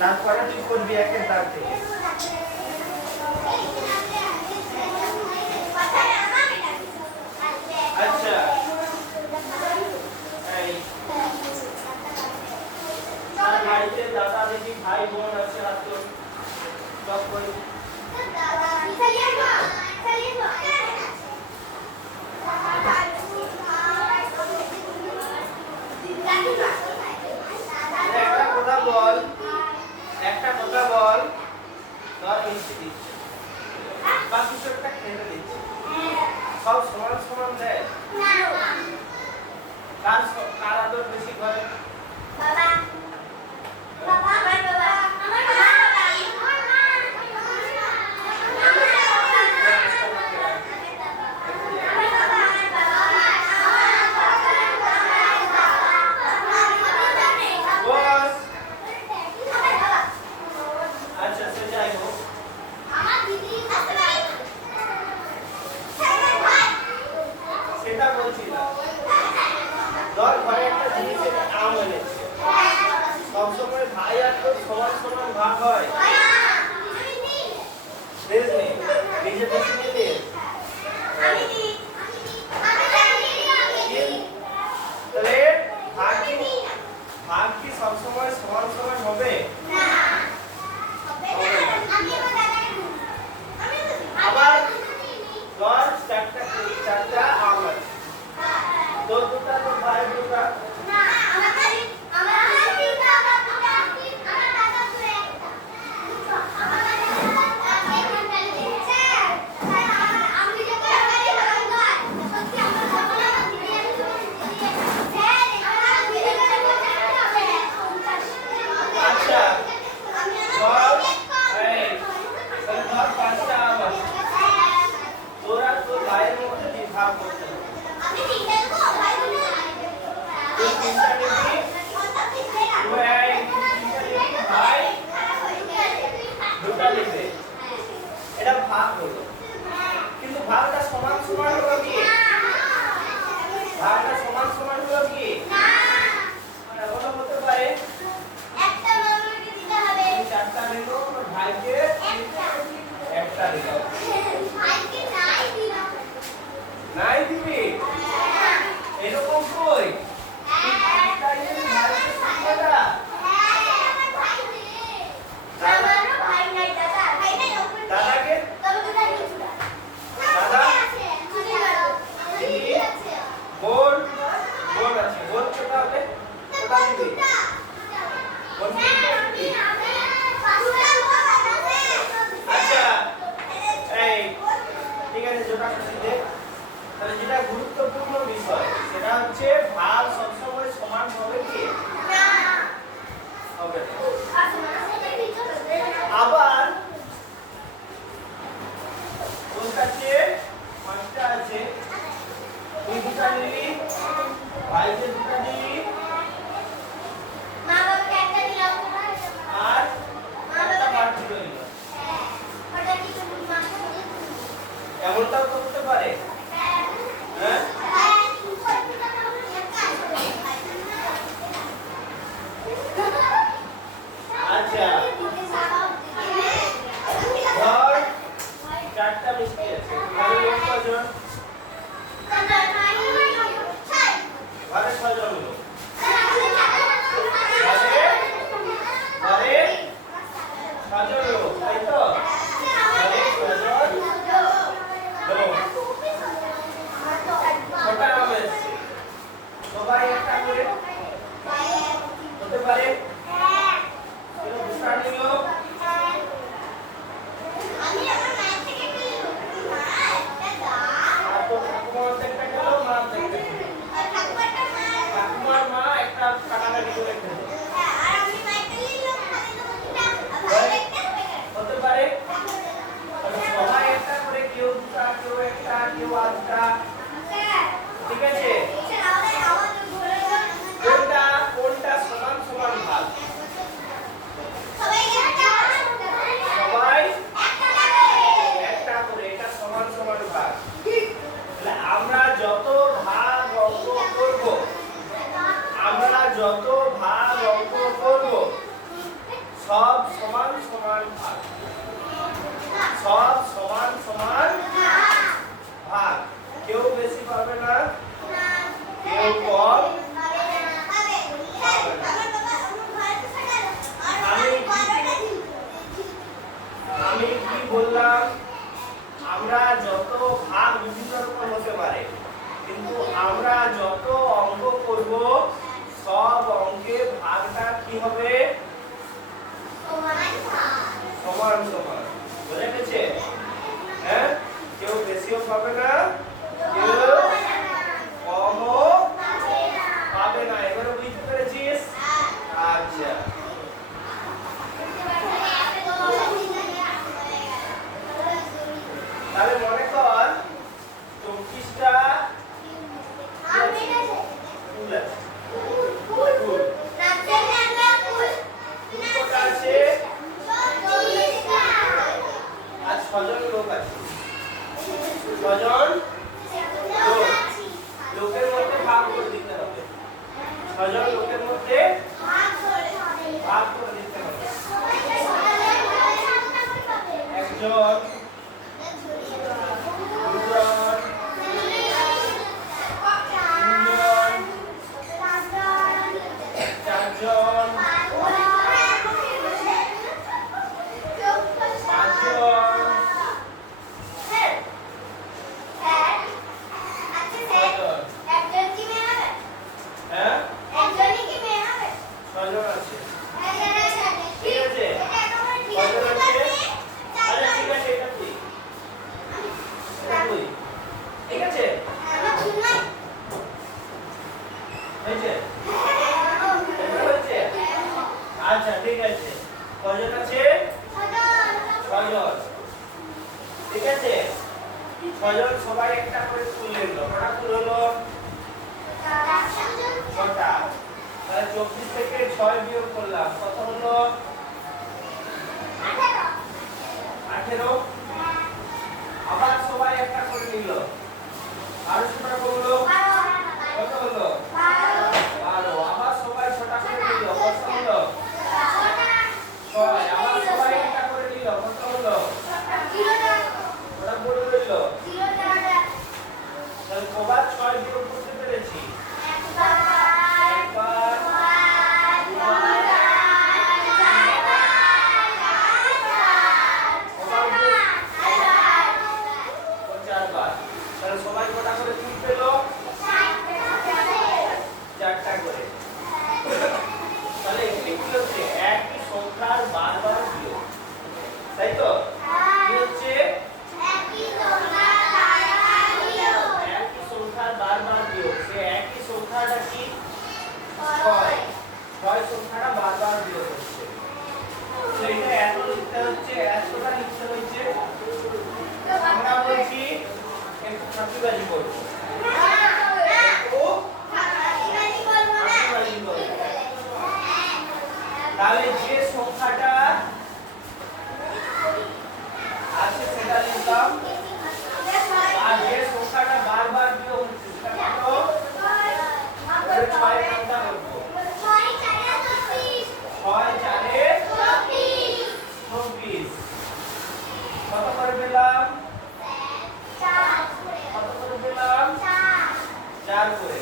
তারপরে তুই করবি একের দাগ থেকে। আচ্ছা এই বাড়িতে দাদা দিদি ভাই বোন আছে হাত তোল সব কই একটা কথা বল ধর ইঞ্চি দিচ্ছে বা কিছু একটা খেতে দিচ্ছে সব সমান সমান দেয় কার আদর বেশি করে বাবা বাবা আমার বাবা আমার বাবা সবসময় ভাই আর তোর সমান সমান ভাগ হয় বেশ নেই নিজে বেশি নিলে তাহলে ভাগ কি সবসময় সমান সমান হবে আবার ধর চারটা আম আছে তোর দুটা তোর ভাইয়ের দুটা এটা ভাগ হলো কিন্তু ভাগটা সমান সমান হলো কি ভাগটা সমান সমান হলো কি না এমনও হতে পারে একটা মামাকে দিতে হবে চারটা দিল ভাইকে একটা দিল ভাইকে নাই দিবি এরকম কই একটা দিবি ভাইকে সবটা দাদাকে দাদা বোন বোন আছে বোন ছোট হবে ওটা দিবি আচ্ছা এই ঠিক আছে যেটা খুশি দে তাহলে যেটা গুরুত্বপূর্ণ বিষয় সেটা হচ্ছে ভাগ সবসময় সমান হবে কি না হবে আবার তোর কাছে পাঁচটা আছে তুই দুটা নিলি ভাইকে দুটা দিলি মা বাবাকে একটা দিলাম আর একটা বাড়তি রইল এমনটাও করতে পারে হ্যাঁ আচ্ছা ধর চারটা মিষ্টি আছে ঘরে লোক কজন ঘরে ছজন লোক ঘরে ছজন লোক তাই তো ঘরে ছজন লোক সব সমান সমান ভাগ। কেউ বেশি পাবে না, কেউ কম পাবে না। আমি কি বললাম, আমরা যত ভাগ বিভিন্ন রকম হতে পারে, কিন্তু আমরা যত অঙ্ক করব সব অঙ্কে ভাগটা কি হবে? সমান সমান। বুঝে গেছে? হ্যাঁ, কেউ বেশিও পাবে না, কেউ কমও পাবে না। এবারে বুঝতে পেরেছিস? আচ্ছা, তাহলে মনে কর 24টা ফুল আছে। আজ 6 জন লোক আছে, 6 জন লোকের মধ্যে ভাগ করে দিতে হবে। 6 জন লোকের মধ্যে ভাগ করে দিতে হবে। একজন, দুজন, তিনজন, চারজন, পাঁচজন, হ্যাঁ 6 জন আছে। ঠিক আছে, 6 জন আছে। আচ্ছা ঠিক আছে, এটা তুই, ঠিক আছে, হয়েছে? হয়েছে? আচ্ছা ঠিক আছে। কজন আছে? 6 জন। ঠিক আছে, 6 জন সবাই একটা করে ফুল নিল। কটা ফুল হলো? 6টা। তাহলে 24 থেকে 6 বিয়োগ করলাম, কত হলো? 18। আবার সবাই একটা করে নিল, আর সেটা করলো কত হলো? 12। আবার সবাই 6টা করে নিল, কত হলো? 6। আবার সবাই একটা করে নিল, কত হলো? ওরা বলে দিল। তাহলে কবার 6 বিয়োগ করতে পেরেছি? একবার, চারবার। তাহলে সবাই কটা করে ফুল পেল? 4টা করে। তাহলে এখানে কি হচ্ছে? একই সংখ্যার বারবার বিয়োগ, তাই তো? কি হচ্ছে? একই সংখ্যার বারবার বিয়োগ। সে একই সংখ্যাটা কি? 6। 6 সংখ্যাটা বারবার বিয়োগ হচ্ছে। সেইটা এত লিখতে হচ্ছে, এতটা লিখতে হচ্ছে। আমরা বলছি একটু ফাঁকিবাজি করব। তাহলে যে সংখ্যাটা আছে সেটা লিখলাম, আর যে সংখ্যাটা বারবার বিয়োগ হচ্ছে সেটা কত? 6 নামটা করব। 6 4 24। কত করে পেলাম? কত করে পেলাম? 4 করে।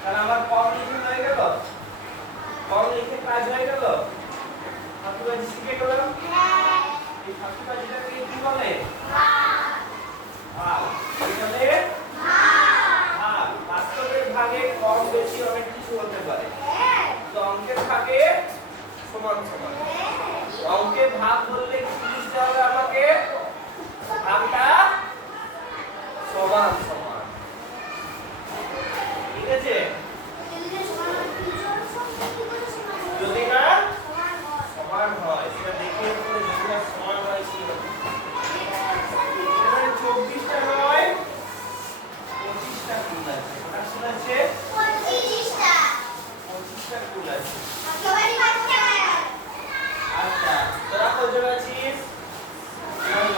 তাহলে আমার কম লিখে হয়ে গেল, কম লিখে কাজ হয়ে গেল। ফাঁকিবাজি শিখে গেলাম। এই ফাঁকিবাজিটাকে কি বলে? ভাগ। কি বলে? ভাগ। বাস্তবের ভাগে কম বেশি অনেক কিছু হতে পারে, তো অঙ্কের ভাগে সমান সমান। অঙ্কে ভাগ বললে কি বুঝতে হবে আমাকে? ভাগটা সমান সমান। ঠিক আছে, যদি না সমান হয় সেটা দেখে পরে যদি না সমান হয় কি হবে? এখানে 24টা নয় 25টা ফুল আছে। কটা ফুল আছে? 25টা ফুল আছে। আচ্ছা, তোরা কজন আছিস? 9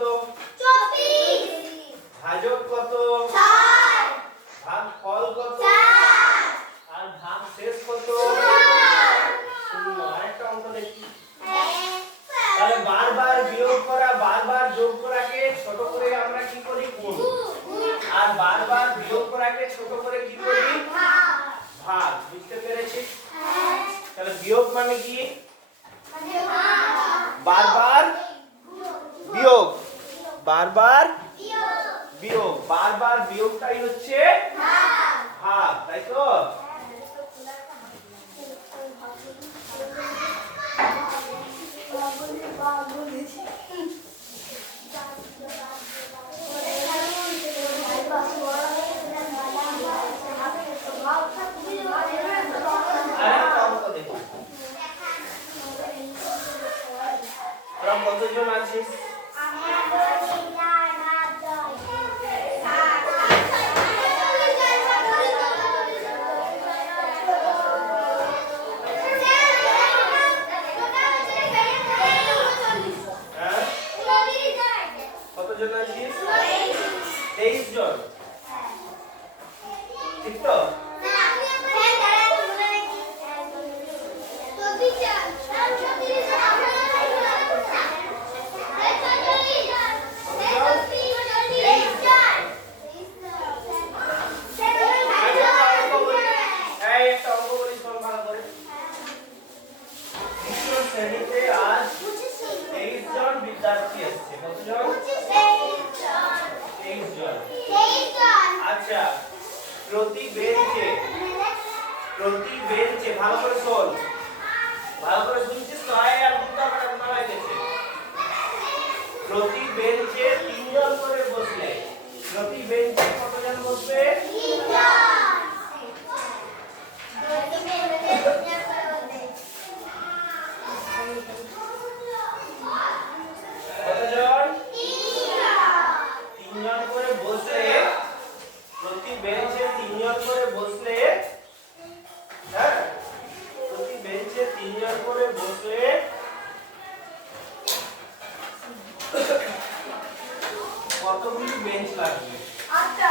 কত? 24 ভাজক কত? 4 ভাগ ফল কত? 4 আর ভাগ শেষ কত? 0। আরেকটা অঙ্ক দেখি। তাহলে বারবার বিয়োগ করা, বারবার যোগ করাকে ছোট করে আমরা কি করি? গুণ। আর বারবার বিয়োগ করাকে ছোট করে কি করি? ভাগ। বুঝতে পেরেছি? তাহলে বিয়োগ মানে কি? বারবার বিয়োগ, বারবার বিয়োগ, বারবার বিয়োগটাই হচ্ছে ভাগ, তাই তো? আরেকটা অঙ্ক দেখি। তোরা কতজন আছিস? হ্যাঁ? কতজন আছিস? 23 জন। ঠিক তো? এই একটা অঙ্ক বলি, শোন ভালো করে। দ্বিতীয় শ্রেণীতে আজ 23 জন বিদ্যার্থী এসেছে। কতজন? 23 জন। আচ্ছা, প্রতি বেঞ্চে ভালো করে শোন, ভালো করে শুনছিস তো? আয় আর বুঝতে পারে না লাগেছে। প্রতি বেঞ্চে 3 জন করে বসলে প্রতি বেঞ্চে কতজন বসবে? 3 জন। কতজন? 3 জন করে বসলে, প্রতি বেঞ্চে 3 জন করে বসলে, হ্যাঁ, প্রতি বেঞ্চে 3 জন করে বসলে কতগুলি বেঞ্চ লাগবে? 8টা।